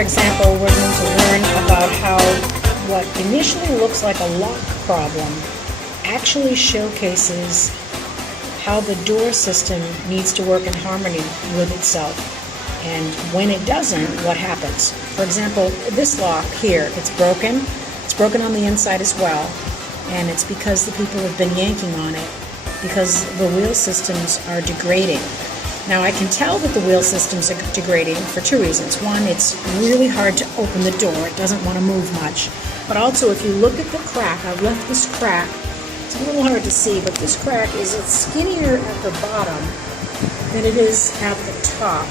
for example, we're going to learn about how what initially looks like a lock problem actually showcases how the door system needs to work in harmony with itself. And when it doesn't, what happens? For example, this lock here, it's broken. It's broken on the inside as well. And it's because the people have been yanking on it because the wheel systems are degrading. Now, I can tell that the wheel systems are degrading for two reasons. One, it's really hard to open the door. It doesn't want to move much. But also, if you look at the crack, I've left this crack. It's a little hard to see, but this crack is skinnier at the bottom than it is at the top.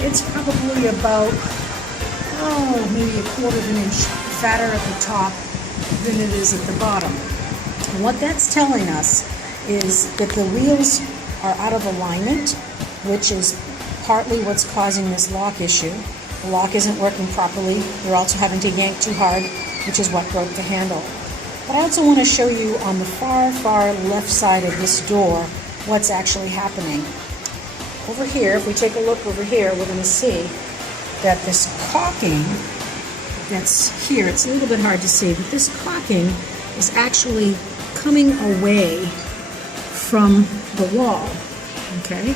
It's probably about, maybe a quarter of an inch fatter at the top than it is at the bottom. And what that's telling us is that the wheels are out of alignment, which is partly what's causing this lock issue. The lock isn't working properly. You're also having to yank too hard, which is what broke the handle. But I also want to show you on the far, far left side of this door what's actually happening. Over here, if we take a look over here, we're going to see that this caulking that's here, it's a little bit hard to see, but this caulking is actually coming away from the wall, okay?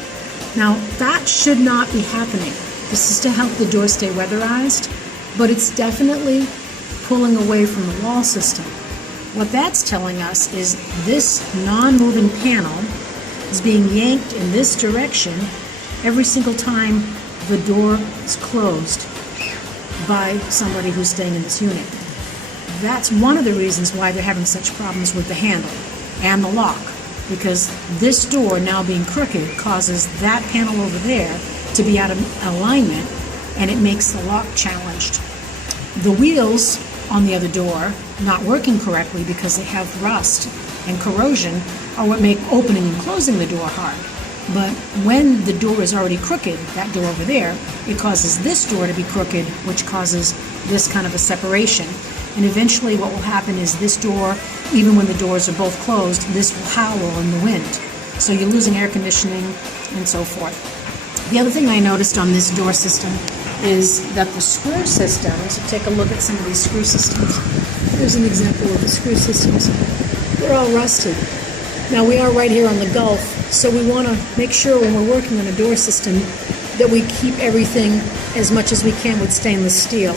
Now, that should not be happening. This is to help the door stay weatherized, but it's definitely pulling away from the wall system. What that's telling us is this non-moving panel is being yanked in this direction every single time the door is closed by somebody who's staying in this unit. That's one of the reasons why they're having such problems with the handle and the lock, because this door now being crooked causes that panel over there to be out of alignment, and it makes the lock challenged. The wheels on the other door not working correctly because they have rust and corrosion are what make opening and closing the door hard. But when the door is already crooked, that door over there, it causes this door to be crooked, which causes this kind of a separation. And eventually what will happen is this door, even when the doors are both closed, this will howl in the wind. So you're losing air conditioning and so forth. The other thing I noticed on this door system is that the screw systems, take a look at some of these screw systems. Here's an example of the screw systems. They're all rusted. Now we are right here on the Gulf, so we want to make sure when we're working on a door system that we keep everything as much as we can with stainless steel.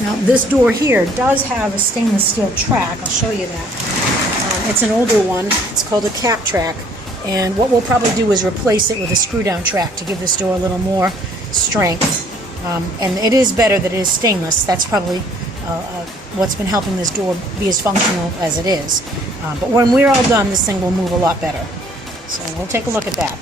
Now this door here does have a stainless steel track. I'll show you that. It's an older one. It's called a cap track. And what we'll probably do is replace it with a screw down track to give this door a little more strength. And it is better that it is stainless. That's probably what's been helping this door be as functional as it is. But when we're all done, this thing will move a lot better. So we'll take a look at that.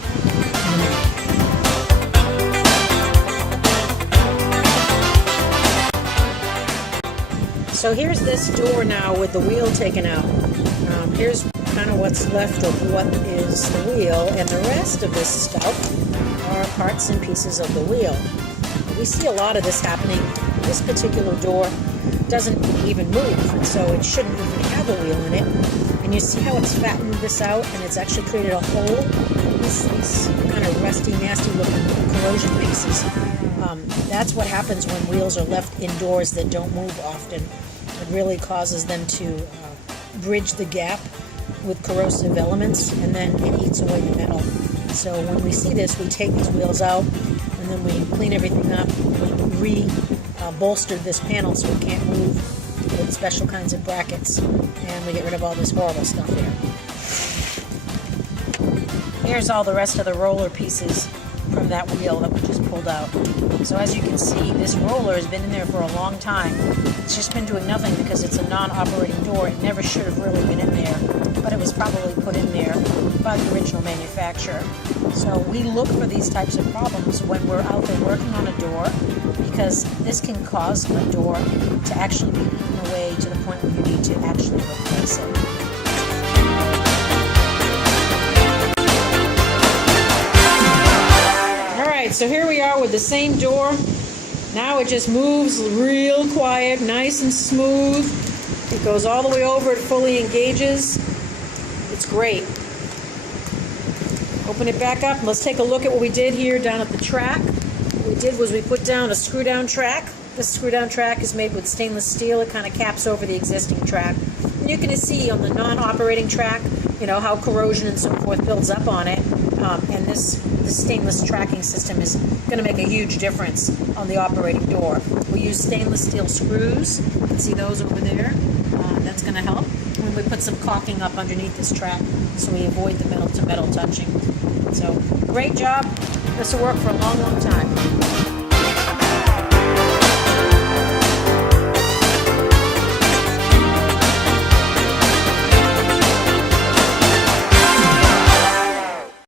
So here's this door now with the wheel taken out. Here's kind of what's left of what is the wheel, and the rest of this stuff are parts and pieces of the wheel. We see a lot of this happening. This particular door doesn't even move, and so it shouldn't even have a wheel in it. And you see how it's fattened this out, and it's actually created a hole. These kind of rusty, nasty-looking corrosion pieces. That's what happens when wheels are left indoors that don't move often. It really causes them to bridge the gap with corrosive elements, and then it eats away the metal. So when we see this, we take these wheels out, and then we clean everything up. We bolstered this panel so it can't move with special kinds of brackets, and we get rid of all this horrible stuff here. Here's all the rest of the roller pieces from that wheel that we just pulled out. So as you can see, this roller has been in there for a long time. It's just been doing nothing because it's a non-operating door. It never should have really been in there, but it was probably put in there by the original manufacturer. So we look for these types of problems when we're out there working on a door, because this can cause a door to actually be eaten away to the point where you need to actually replace it. So here we are with the same door. Now it just moves real quiet, nice and smooth. It goes all the way over, it fully engages. It's great. Open it back up. Let's take a look at what we did here down at the track. What we did was we put down a screw down track This screw-down track is made with stainless steel. It kind of caps over the existing track. And you can see on the non-operating track, how corrosion and so forth builds up on it. And this stainless tracking system is going to make a huge difference on the operating door. We use stainless steel screws. You can see those over there. That's going to help. And we put some caulking up underneath this track so we avoid the metal-to-metal touching. So, great job. This will work for a long, long time.